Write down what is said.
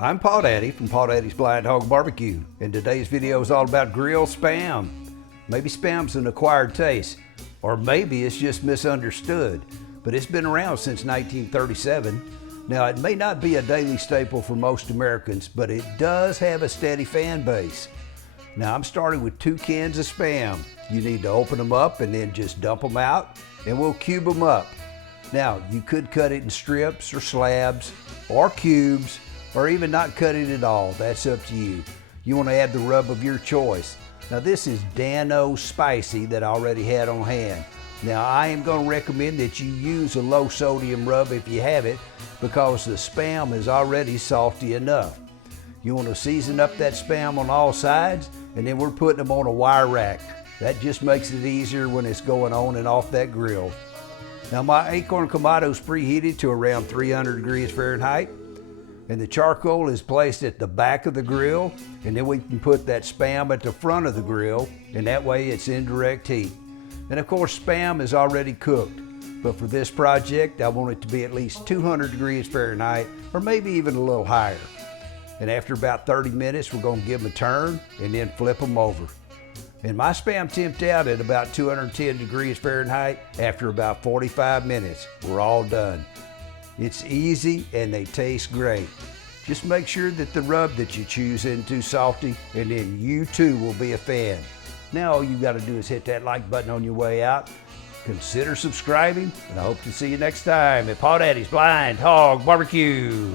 I'm Paw Daddy from Paw Daddy's BlindHawg Barbecue, and today's video is all about grill Spam. Maybe Spam's an acquired taste, or maybe it's just misunderstood, but it's been around since 1937. Now, it may not be a daily staple for most Americans, but it does have a steady fan base. Now, I'm starting with 2 cans of Spam. You need to open them up and then just dump them out, and we'll cube them up. Now, you could cut it in strips or slabs or cubes, or even not cut it at all. That's up to you. You want to add the rub of your choice. Now, this is Dano Spicy that I already had on hand. Now, I am going to recommend that you use a low sodium rub if you have it, because the Spam is already salty enough. You want to season up that Spam on all sides, and then we're putting them on a wire rack. That just makes it easier when it's going on and off that grill. Now, my Akorn Kamado is preheated to around 300 degrees Fahrenheit. And the charcoal is placed at the back of the grill, and then we can put that Spam at the front of the grill, and that way it's indirect heat. And of course, Spam is already cooked, but for this project I want it to be at least 200 degrees Fahrenheit, or maybe even a little higher. And after about 30 minutes we're going to give them a turn and then flip them over. And my Spam temped out at about 210 degrees Fahrenheit after about 45 minutes. We're all done. It's easy and they taste great. Just make sure that the rub that you choose isn't too salty, and then you too will be a fan. Now all you got to do is hit that like button on your way out. Consider subscribing, and I hope to see you next time at Paw Daddy's BlindHawg Barbecue.